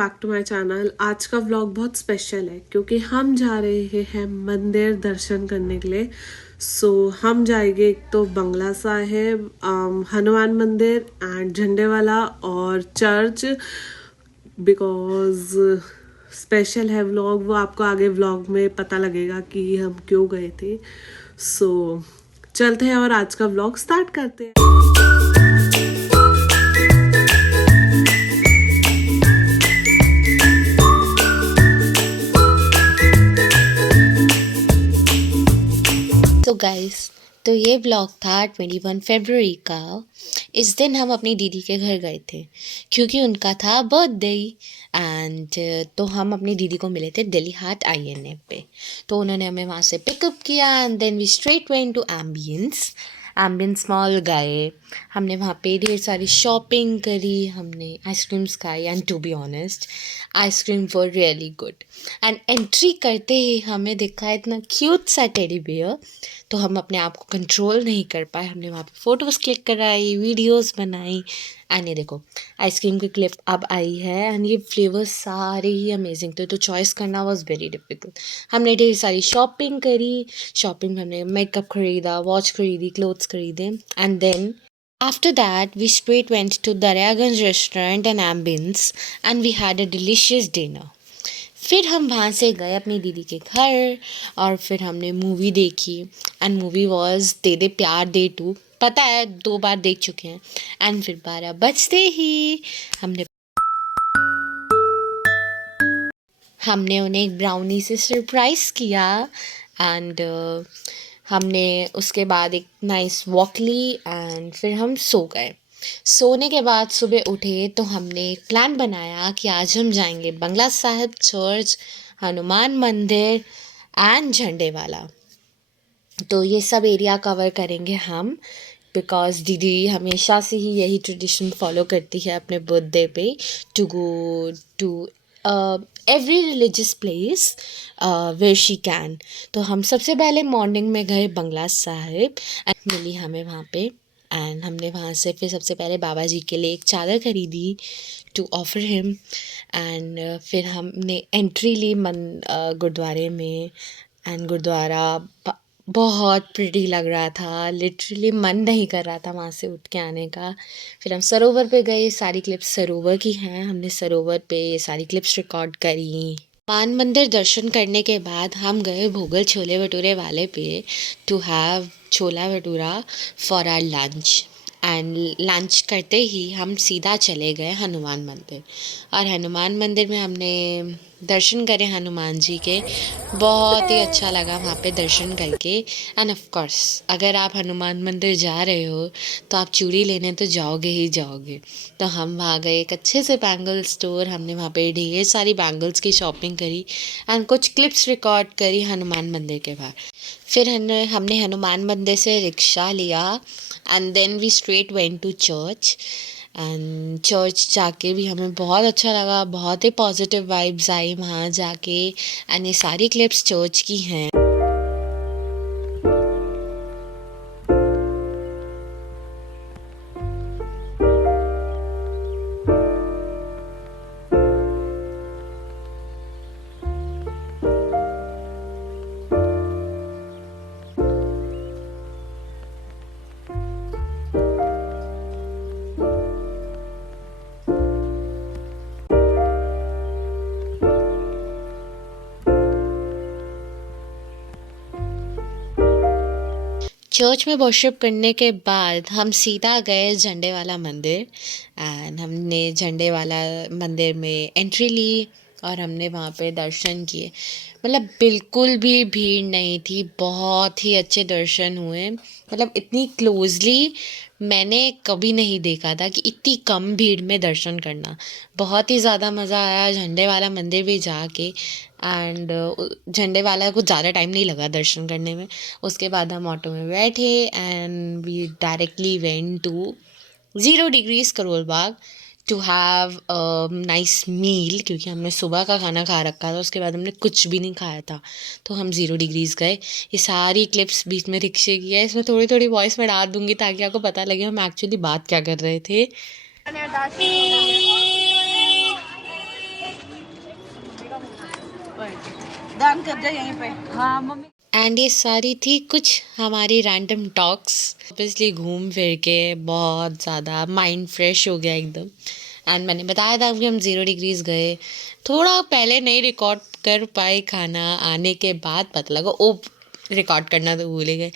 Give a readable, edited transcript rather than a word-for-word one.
Back to my channel. आज का vlog बहुत स्पेशल है क्योंकि हम जा रहे हैं मंदिर दर्शन करने के लिए। हम जाएंगे एक तो बंगला साहिब, हनुमान मंदिर एंड झंडे वाला और चर्च। बिकॉज स्पेशल है व्लॉग, वो आपको आगे व्लॉग में पता लगेगा कि हम क्यों गए थे। चलते हैं और आज का व्लॉग स्टार्ट करते हैं। तो गाइस, तो ये व्लॉग था 21 फरवरी का। इस दिन हम अपनी दीदी के घर गए थे क्योंकि उनका था बर्थडे। एंड तो हम अपनी दीदी को मिले थे दिल्ली हाट INA पे। तो उन्होंने हमें वहाँ से पिकअप किया and then we straight went to Ambience mall गए। हमने वहाँ पे ढेर सारी शॉपिंग करी, हमने आइसक्रीम्स खाई and to be honest ice cream were really good. And entry करते ही हमें दिखा इतना क्यूट सा टेडी बियर, तो हम अपने आप को कंट्रोल नहीं कर पाए। हमने वहाँ पे फ़ोटोज़ क्लिक कराई, वीडियोस बनाई। एंड ये देखो आइसक्रीम की क्लिप अब आई है एंड ये फ्लेवर्स सारे ही अमेजिंग थे, तो चॉइस करना वाज वेरी डिफ़िकल्ट। हमने ढेर सारी शॉपिंग करी। शॉपिंग में हमने मेकअप खरीदा, वॉच खरीदी, क्लोथ्स खरीदे and then after that, we straight went to Daryaganj restaurant and ambience and we had a delicious dinner. फिर हम वहाँ से गए अपनी दीदी के घर और फिर हमने मूवी देखी एंड मूवी वॉज दे दे प्यार दे 2। पता है 2 बार देख चुके हैं। एंड फिर 12 बजते ही हमने उन्हें एक ब्राउनी से सरप्राइज़ किया एंड हमने उसके बाद एक नाइस वॉक ली एंड फिर हम सो गए। सोने के बाद सुबह उठे तो हमने प्लान बनाया कि आज हम जाएंगे बंगला साहिब चर्च, हनुमान मंदिर एंड झंडे वाला। तो ये सब एरिया कवर करेंगे हम, बिकॉज दीदी हमेशा से ही यही ट्रेडिशन फॉलो करती है अपने बर्थडे पे to go to every religious place where she can. तो हम सबसे पहले मॉर्निंग में गए बंगला साहिब एंड मिली हमें वहाँ पे। एंड हमने वहाँ से फिर सबसे पहले बाबा जी के लिए एक चादर खरीदी टू ऑफर हिम। एंड फिर हमने एंट्री ली गुरुद्वारे में। एंड गुरुद्वारा बहुत प्रिटी लग रहा था, लिटरली मन नहीं कर रहा था वहाँ से उठ के आने का। फिर हम सरोवर पे गए, सारी क्लिप्स सरोवर की हैं, हमने सरोवर पे सारी क्लिप्स रिकॉर्ड करी। मान मंदिर दर्शन करने के बाद हम गए भोगल छोले भटूरे वाले पे to have chhola bhatura for our lunch. And lunch करते ही हम सीधा चले गए हनुमान मंदिर और हनुमान मंदिर में हमने दर्शन करे हनुमान जी के। बहुत ही अच्छा लगा वहाँ पे दर्शन करके। एंड ऑफ कोर्स अगर आप हनुमान मंदिर जा रहे हो तो आप चूड़ी लेने तो जाओगे ही जाओगे। तो हम वहाँ गए एक अच्छे से बैंगल स्टोर, हमने वहाँ पे ढेर सारी बैंगल्स की शॉपिंग करी एंड कुछ क्लिप्स रिकॉर्ड करी हनुमान मंदिर के बाहर। फिर हमने हनुमान मंदिर से रिक्शा लिया and then we straight went to church. And church जाके भी हमें बहुत अच्छा लगा, बहुत ही पॉजिटिव वाइब्स आई वहाँ जाके। एंड ये सारी क्लिप्स चर्च की हैं। चर्च में वर्शिप करने के बाद हम सीधा गए झंडे वाला मंदिर एंड हमने झंडे वाला मंदिर में एंट्री ली और हमने वहाँ पे दर्शन किए। मतलब बिल्कुल भी भीड़ नहीं थी, बहुत ही अच्छे दर्शन हुए। मतलब इतनी क्लोजली मैंने कभी नहीं देखा था कि इतनी कम भीड़ में दर्शन करना। बहुत ही ज़्यादा मज़ा आया झंडे वाला मंदिर भी जाके। एंड झंडे वाला कुछ ज़्यादा टाइम नहीं लगा दर्शन करने में। उसके बाद हम ऑटो में बैठे and we directly went to 0 degrees Karol Bagh to have nice meal, क्योंकि हमने सुबह का खाना खा रखा था, उसके बाद हमने कुछ भी नहीं खाया था। तो हम 0 डिग्रीज गए। ये सारी क्लिप्स बीच में रिक्शे की है, इसमें थोड़ी थोड़ी वॉइस में डाल दूंगी ताकि आपको पता लगे हम एक्चुअली बात क्या कर रहे थे। दान कर दे यहीं पे। हाँ मम्मी। एंड ये सारी थी कुछ हमारी रैंडम टॉक्स। ऑब्वियसली घूम फिर के बहुत ज़्यादा माइंड फ्रेश हो गया एकदम। एंड मैंने बताया था कि हम 0 डिग्रीज गए, थोड़ा पहले नहीं रिकॉर्ड कर पाए, खाना आने के बाद पता लगा ओ रिकॉर्ड करना तो भूल ही गए।